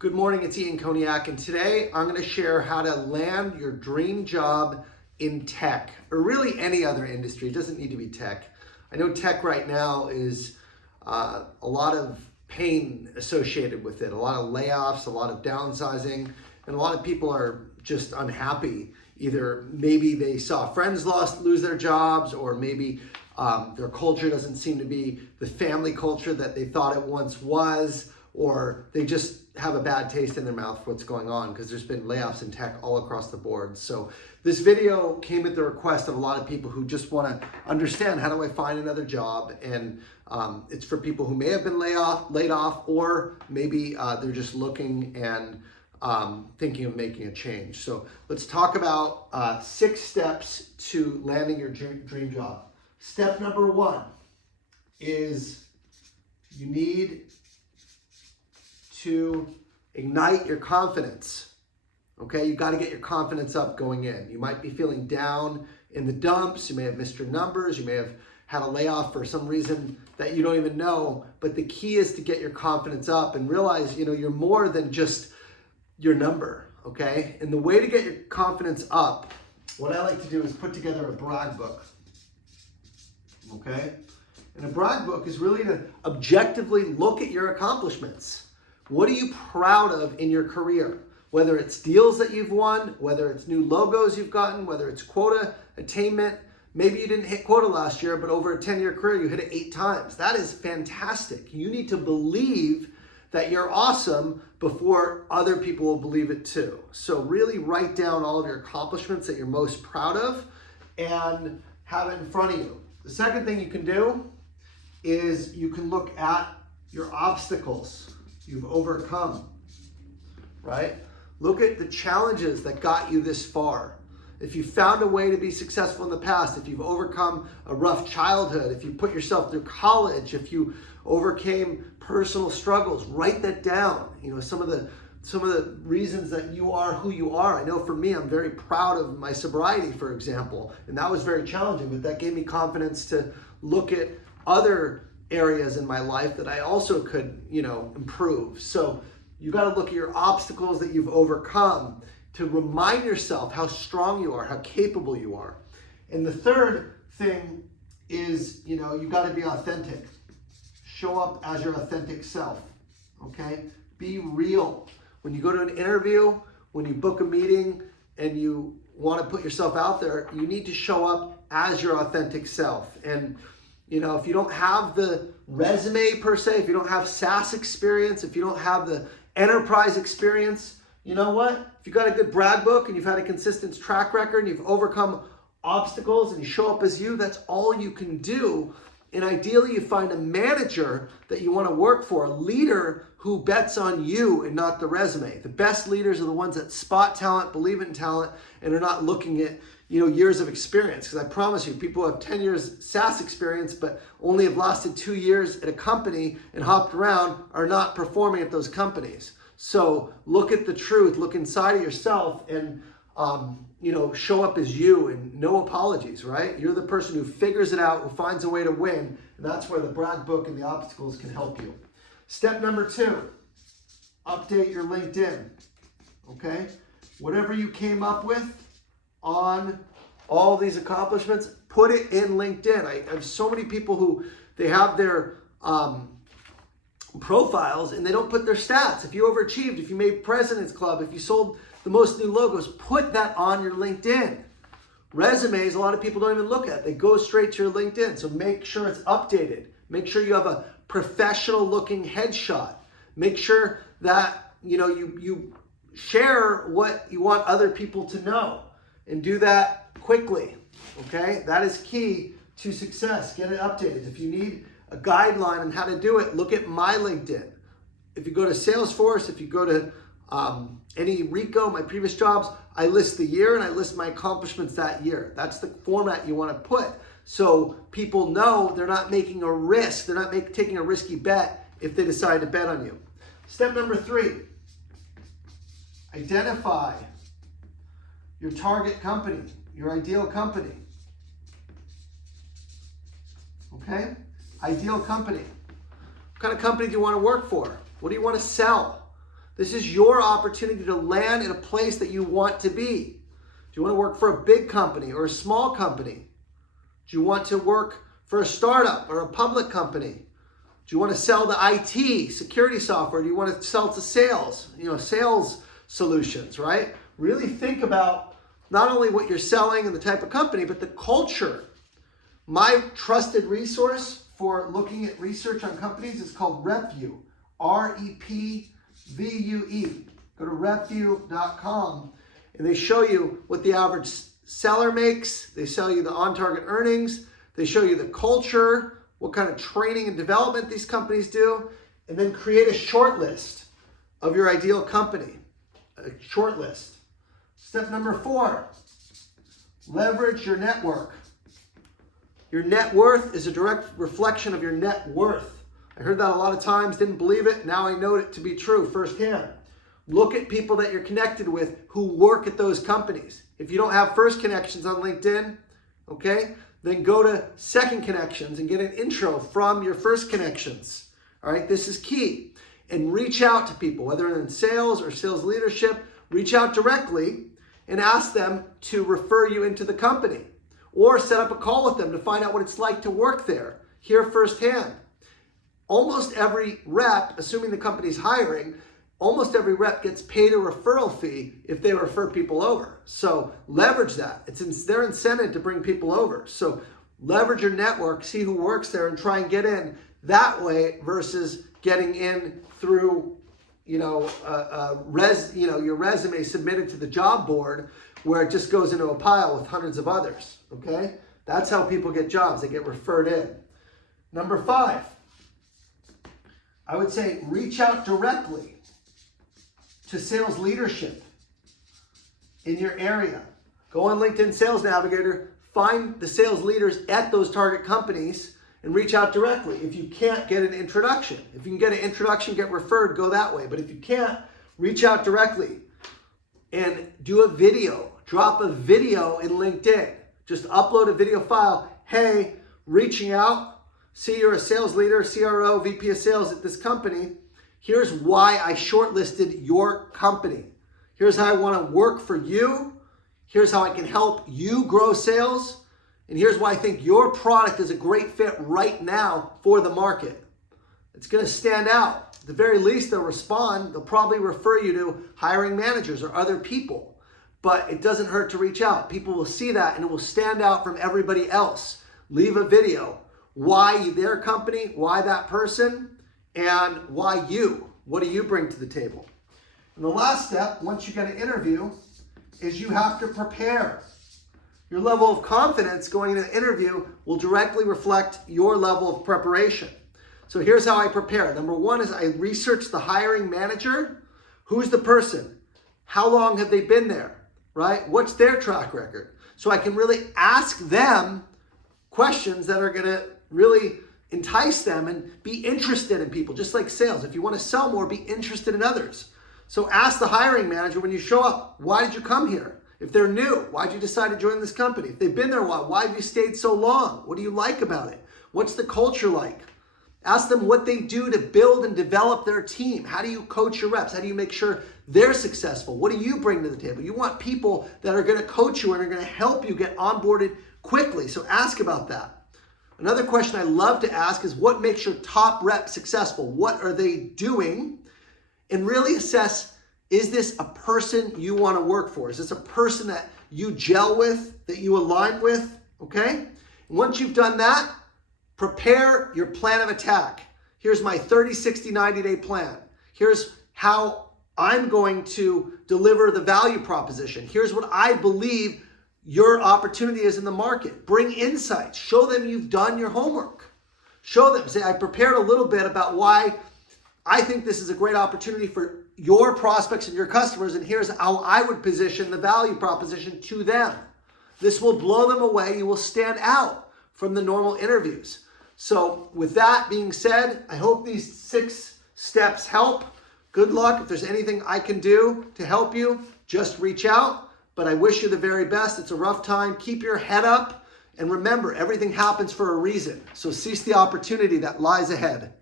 Good morning, it's Ian Koniak, and today I'm going to share how to land your dream job in tech, or really any other industry. It doesn't need to be tech. I know tech right now is a lot of pain associated with it, a lot of layoffs, a lot of downsizing, and a lot of people are just unhappy. Either maybe they saw friends lose their jobs, or maybe their culture doesn't seem to be the family culture that they thought it once was, or they just have a bad taste in their mouth for what's going on because there's been layoffs in tech all across the board. So this video came at the request of a lot of people who just want to understand, how do I find another job? And it's for people who may have been laid off, or maybe they're just looking and thinking of making a change. So let's talk about 6 steps to landing your dream job. Step number 1 is you need to ignite your confidence. Okay, you got to get your confidence up going in. You might be feeling down in the dumps. You may have missed your numbers. You may have had a layoff for some reason that you don't even know. But the key is to get your confidence up and realize, you're more than just your number. Okay, and the way to get your confidence up, what I like to do is put together a brag book. Okay, and a brag book is really to objectively look at your accomplishments. What are you proud of in your career? Whether it's deals that you've won, whether it's new logos you've gotten, whether it's quota attainment. Maybe you didn't hit quota last year, but over a 10-year career, you hit it 8 times. That is fantastic. You need to believe that you're awesome before other people will believe it too. So really write down all of your accomplishments that you're most proud of and have it in front of you. The second thing you can do is you can look at your obstacles you've overcome, right? Look at the challenges that got you this far. If you found a way to be successful in the past, if you've overcome a rough childhood, if you put yourself through college, if you overcame personal struggles, write that down. Some of the reasons that you are who you are. I know for me, I'm very proud of my sobriety, for example, and that was very challenging, but that gave me confidence to look at other areas in my life that I also could, improve. So you got to look at your obstacles that you've overcome to remind yourself how strong you are, how capable you are. And the third thing is, you got to be authentic. Show up as your authentic self, okay? Be real. When you go to an interview, when you book a meeting and you want to put yourself out there, you need to show up as your authentic self. And if you don't have the resume per se, if you don't have SaaS experience, if you don't have the enterprise experience, you know what? If you've got a good brag book and you've had a consistent track record and you've overcome obstacles and you show up as you, that's all you can do. And ideally, you find a manager that you want to work for, a leader who bets on you and not the resume. The best leaders are the ones that spot talent, believe in talent, and are not looking at years of experience. Because I promise you, people who have 10 years SaaS experience but only have lasted 2 years at a company and hopped around are not performing at those companies. So look at the truth, look inside of yourself, and show up as you, and no apologies, right? You're the person who figures it out, who finds a way to win, and that's where the brag book and the obstacles can help you. Step number 2, update your LinkedIn, okay? Whatever you came up with on all these accomplishments, put it in LinkedIn. I have so many people who they have their profiles and they don't put their stats. If you overachieved, if you made President's Club, if you sold the most new logos, put that on your LinkedIn. Resumes, a lot of people don't even look at. They go straight to your LinkedIn. So make sure it's updated. Make sure you have a professional looking headshot. Make sure that you share what you want other people to know, and do that quickly. Okay? That is key to success. Get it updated. If you need a guideline on how to do it, look at my LinkedIn. If you go to Salesforce, if you go to any Rico, my previous jobs, I list the year and I list my accomplishments that year. That's the format you want to put. So people know they're not making a risk. They're not taking a risky bet if they decide to bet on you. Step number 3, identify your target company, your ideal company. Okay? Ideal company. What kind of company do you want to work for? What do you want to sell? This is your opportunity to land in a place that you want to be. Do you want to work for a big company or a small company? Do you want to work for a startup or a public company? Do you want to sell to IT, security software? Do you want to sell to sales, sales solutions, right? Really think about not only what you're selling and the type of company, but the culture. My trusted resource for looking at research on companies is called RepVue, RepVue. Go to repvue.com and they show you what the average seller makes. They show you the on-target earnings. They show you the culture, what kind of training and development these companies do, and then create a short list of your ideal company. A short list. Step number 4, leverage your network. Your net worth is a direct reflection of your net worth. I heard that a lot of times, didn't believe it. Now I know it to be true firsthand. Look at people that you're connected with who work at those companies. If you don't have first connections on LinkedIn, okay, then go to second connections and get an intro from your first connections. All right, this is key. And reach out to people, whether in sales or sales leadership, reach out directly and ask them to refer you into the company or set up a call with them to find out what it's like to work there, hear firsthand. Almost every rep, assuming the company's hiring, almost every rep gets paid a referral fee if they refer people over. So leverage that. It's their incentive to bring people over. So leverage your network, see who works there and try and get in that way versus getting in through your resume submitted to the job board where it just goes into a pile with hundreds of others, okay? That's how people get jobs. They get referred in. Number 5, I would say reach out directly to sales leadership in your area. Go on LinkedIn Sales Navigator, find the sales leaders at those target companies and reach out directly. If you can't, get an introduction. If you can get an introduction, get referred, go that way. But if you can't, reach out directly and do a video. Drop a video in LinkedIn. Just upload a video file. Hey, reaching out. See, you're a sales leader, CRO, VP of sales at this company. Here's why I shortlisted your company. Here's how I want to work for you. Here's how I can help you grow sales. And here's why I think your product is a great fit right now for the market. It's going to stand out. At the very least, they'll respond. They'll probably refer you to hiring managers or other people. But it doesn't hurt to reach out. People will see that and it will stand out from everybody else. Leave a video. Why their company, why that person, and why you. What do you bring to the table? And the last step, once you get an interview, is you have to prepare. Your level of confidence going into the interview will directly reflect your level of preparation. So here's how I prepare. Number 1 is I research the hiring manager. Who's the person? How long have they been there? Right? What's their track record? So I can really ask them questions that are going to really entice them and be interested in people, just like sales. If you want to sell more, be interested in others. So ask the hiring manager when you show up, why did you come here? If they're new, why did you decide to join this company? If they've been there a while, why have you stayed so long? What do you like about it? What's the culture like? Ask them what they do to build and develop their team. How do you coach your reps? How do you make sure they're successful? What do you bring to the table? You want people that are going to coach you and are going to help you get onboarded quickly. So ask about that. Another question I love to ask is what makes your top rep successful? What are they doing? And really assess, is this a person you want to work for? Is this a person that you gel with, that you align with? Okay? And once you've done that, prepare your plan of attack. Here's my 30, 60, 90-day plan. Here's how I'm going to deliver the value proposition. Here's what I believe your opportunity is in the market. Bring insights. Show them you've done your homework. Show them, say, I prepared a little bit about why I think this is a great opportunity for your prospects and your customers, and here's how I would position the value proposition to them. This will blow them away. You will stand out from the normal interviews. So with that being said, I hope these 6 steps help. Good luck. If there's anything I can do to help you, just reach out. But I wish you the very best. It's a rough time. Keep your head up. And remember, everything happens for a reason. So seize the opportunity that lies ahead.